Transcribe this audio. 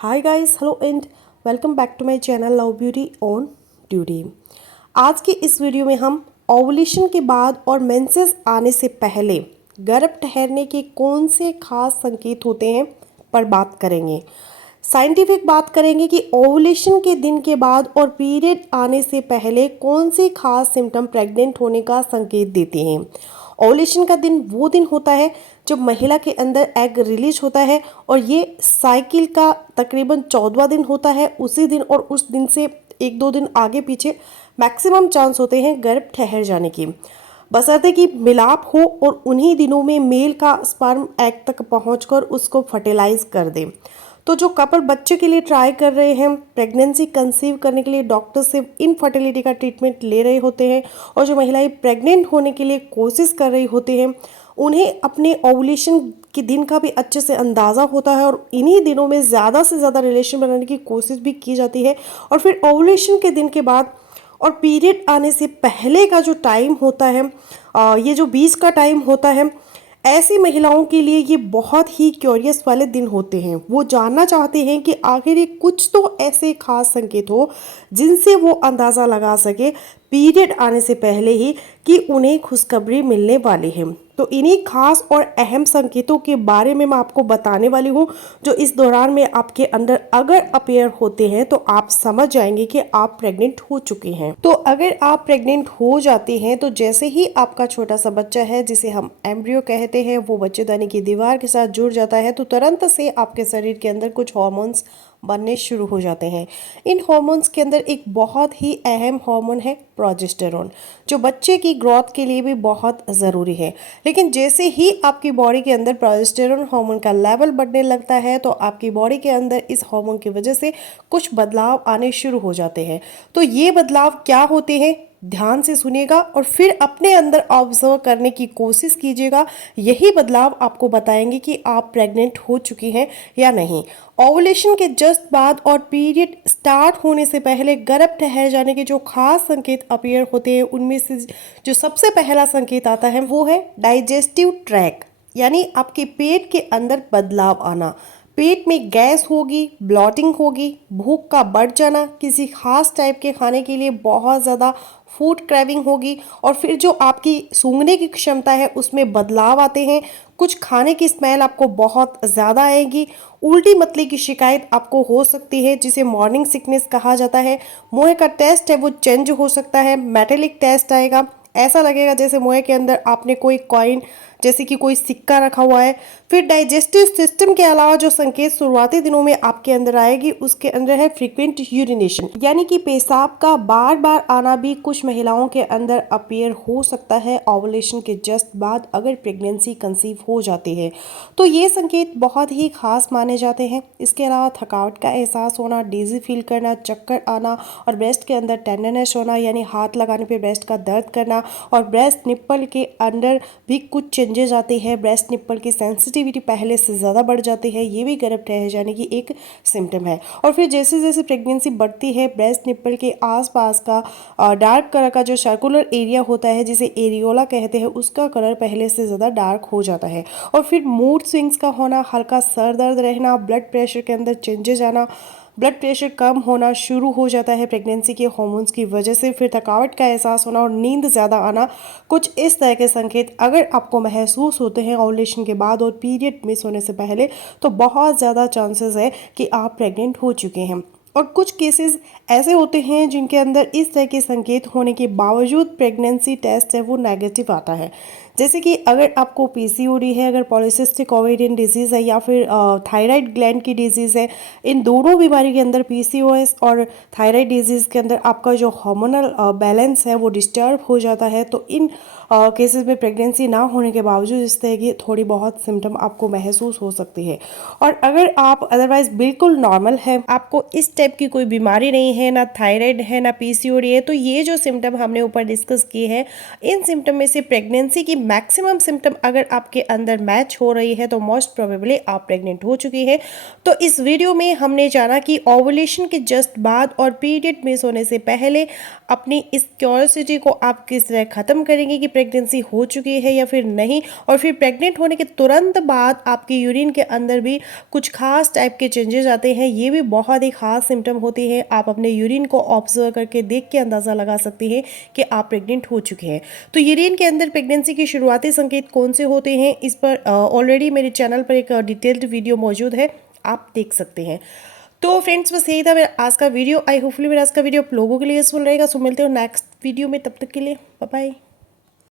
Hi guys, hello and welcome back to my channel love beauty on duty. आज की इस video में हम ओवुलेशन के बाद और मेंसेस आने से पहले गर्भ ठहरने के कौन से खास संकेत होते हैं पर बात करेंगे। साइंटिफिक बात करेंगे कि ओवुलेशन के दिन के बाद और पीरियड आने से पहले कौन से खास सिम्टम प्रेग्नेंट होने का संकेत देते हैं। ओवुलेशन का दिन वो दिन होता है जब महिला के अंदर एग रिलीज होता है और ये साइकिल का तकरीबन 14वां दिन होता है। उसी दिन और उस दिन से एक दो दिन आगे पीछे मैक्सिमम चांस होते हैं गर्भ ठहर जाने की, बशर्ते कि मिलाप हो और उन्हीं दिनों में मेल का स्पर्म एग तक पहुंचकर उसको फर्टिलाइज कर दे। तो जो कपल बच्चे के लिए ट्राई कर रहे हैं, प्रेगनेंसी कंसीव करने के लिए डॉक्टर से इनफर्टिलिटी का ट्रीटमेंट ले रहे होते हैं और जो महिलाएं प्रेग्नेंट होने के लिए कोशिश कर रही होती हैं, उन्हें अपने ओवुलेशन के दिन का भी अच्छे से अंदाज़ा होता है और इन्हीं दिनों में ज़्यादा से ज़्यादा रिलेशन बनाने की कोशिश भी की जाती है। और फिर ओवुलेशन के दिन के बाद और पीरियड आने से पहले का जो टाइम होता है, ये जो बीच का टाइम होता है, ऐसी महिलाओं के लिए ये बहुत ही क्यूरियस वाले दिन होते हैं। वो जानना चाहते हैं कि आखिर ये कुछ तो ऐसे खास संकेत हो जिनसे वो अंदाज़ा लगा सके पीरियड आने से पहले ही कि उन्हें खुशखबरी मिलने वाली है। तो इन्हीं खास और अहम संकेतों के बारे में मैं आपको बताने वाली हूँ, जो इस दौरान में आपके अंदर अगर अपीयर होते हैं तो आप समझ जाएंगे कि आप प्रेग्नेंट हो चुके हैं। तो अगर आप प्रेग्नेंट हो जाते हैं तो जैसे ही आपका छोटा सा बच्चा है, जिसे हम एम्ब्रियो कहते हैं, वो बच्चेदानी की दीवार के साथ जुड़ जाता है तो तुरंत से आपके शरीर के अंदर कुछ हॉर्मोन्स बनने शुरू हो जाते हैं। इन हॉर्मोन्स के अंदर एक बहुत ही अहम हार्मोन है प्रोजेस्टेरोन, जो बच्चे की ग्रोथ के लिए भी बहुत ज़रूरी है। लेकिन जैसे ही आपकी बॉडी के अंदर प्रोजेस्टेरोन हार्मोन का लेवल बढ़ने लगता है तो आपकी बॉडी के अंदर इस हार्मोन की वजह से कुछ बदलाव आने शुरू हो जाते हैं। तो ये बदलाव क्या होते हैं, ध्यान से सुनिएगा और फिर अपने अंदर ऑब्जर्व करने की कोशिश कीजिएगा। यही बदलाव आपको बताएंगे कि आप प्रेग्नेंट हो चुकी हैं या नहीं। ओवुलेशन के जस्ट बाद और पीरियड स्टार्ट होने से पहले गर्भ ठहर जाने के जो खास संकेत अपीयर होते हैं, उनमें से जो सबसे पहला संकेत आता है वो है डाइजेस्टिव ट्रैक, यानी आपके पेट के अंदर बदलाव आना। पेट में गैस होगी, ब्लॉटिंग होगी, भूख का बढ़ जाना, किसी खास टाइप के खाने के लिए बहुत ज़्यादा फूड क्रेविंग होगी और फिर जो आपकी सूंघने की क्षमता है उसमें बदलाव आते हैं। कुछ खाने की स्मेल आपको बहुत ज़्यादा आएगी। उल्टी मतली की शिकायत आपको हो सकती है, जिसे मॉर्निंग सिकनेस कहा जाता है। मुंह का टेस्ट है वो चेंज हो सकता है, मेटेलिक टेस्ट आएगा। ऐसा लगेगा जैसे मुंह के अंदर आपने कोई कॉइन, जैसे कि कोई सिक्का रखा हुआ है। फिर डाइजेस्टिव सिस्टम के अलावा जो संकेत शुरुआती दिनों में आपके अंदर आएगी, उसके अंदर है फ्रीक्वेंट यूरिनेशन, यानी कि पेशाब का बार बार आना भी कुछ महिलाओं के अंदर अपीयर हो सकता है ओवुलेशन के जस्ट बाद अगर प्रेगनेंसी कंसीव हो जाती है। तो ये संकेत बहुत ही खास माने जाते हैं। इसके अलावा थकावट का एहसास होना, डिजी फील करना, चक्कर आना और ब्रेस्ट के अंदर टेंडरनेस होना, यानी हाथ लगाने पे ब्रेस्ट का दर्द करना और ब्रेस्ट निप्पल के अंदर भी कुछ चेंजेस आते हैं। ब्रेस्ट निप्पल की सेंसिटिविटी पहले से ज़्यादा बढ़ जाती है, ये भी गर्भ ठहर जाने की एक सिम्टम है। और फिर जैसे जैसे प्रेगनेंसी बढ़ती है, ब्रेस्ट निप्पल के आसपास का डार्क कलर का जो सर्कुलर एरिया होता है, जिसे एरियोला कहते हैं, उसका कलर पहले से ज़्यादा डार्क हो जाता है। और फिर मूड स्विंग्स का होना, हल्का सर दर्द रहना, ब्लड प्रेशर के अंदर चेंजेस आना, ब्लड प्रेशर कम होना शुरू हो जाता है प्रेगनेंसी के हार्मोन्स की वजह से। फिर थकावट का एहसास होना और नींद ज़्यादा आना, कुछ इस तरह के संकेत अगर आपको महसूस होते हैं ओवुलेशन के बाद और पीरियड मिस होने से पहले, तो बहुत ज़्यादा चांसेस है कि आप प्रेग्नेंट हो चुके हैं। और कुछ केसेस ऐसे होते हैं जिनके अंदर इस तरह के संकेत होने के बावजूद प्रेगनेंसी टेस्ट है वो नेगेटिव आता है। जैसे कि अगर आपको पीसीओडी है, अगर पॉलीसिस्टिक ओवेरियन डिजीज़ है या फिर थायराइड ग्लैंड की डिजीज़ है, इन दोनों बीमारी के अंदर पीसीओएस और थायराइड डिजीज़ के अंदर आपका जो हार्मोनल बैलेंस है वो डिस्टर्ब हो जाता है। तो इन केसेस में प्रेगनेंसी ना होने के बावजूद इस तरह की थोड़ी बहुत सिम्टम आपको महसूस हो सकती है। और अगर आप अदरवाइज बिल्कुल नॉर्मल है, आपको इस टाइप की कोई बीमारी नहीं है, ना थायराइड है ना पीसीओडी है, तो ये जो सिम्टम हमने ऊपर डिस्कस किए हैं, इन सिम्टम में से प्रेगनेंसी की मैक्सिमम सिम्टम अगर आपके अंदर मैच हो रही है तो मोस्ट प्रोबेबली आप प्रेग्नेंट हो चुकी हैं। तो इस वीडियो में हमने जाना कि ओवुलेशन के जस्ट बाद और पीरियड मिस होने से पहले अपनी इस क्यूरियोसिटी को आप किस तरह ख़त्म करेंगे कि प्रेगनेंसी हो चुकी है या फिर नहीं, और फिर प्रेग्नेंट होने के तुरंत बाद आपकी यूरिन के अंदर भी कुछ खास टाइप के चेंजेस आते हैं। ये भी बहुत ही खास सिम्टम होते हैं। आप अपने यूरिन को ऑब्जर्व करके देख के अंदाज़ा लगा सकती हैं कि आप प्रेग्नेंट हो चुके हैं। तो यूरिन के अंदर प्रेगनेंसी के शुरुआती संकेत कौन से होते हैं, इस पर ऑलरेडी मेरे चैनल पर एक डिटेल्ड वीडियो मौजूद है, आप देख सकते हैं। तो फ्रेंड्स बस यही था मेरा आज का वीडियो। आई होपफुली मेरा आज का वीडियो आप लोगों के लिए यूजफुल रहेगा। सो मिलते हो नेक्स्ट वीडियो में, तब तक के लिए बाय बाय।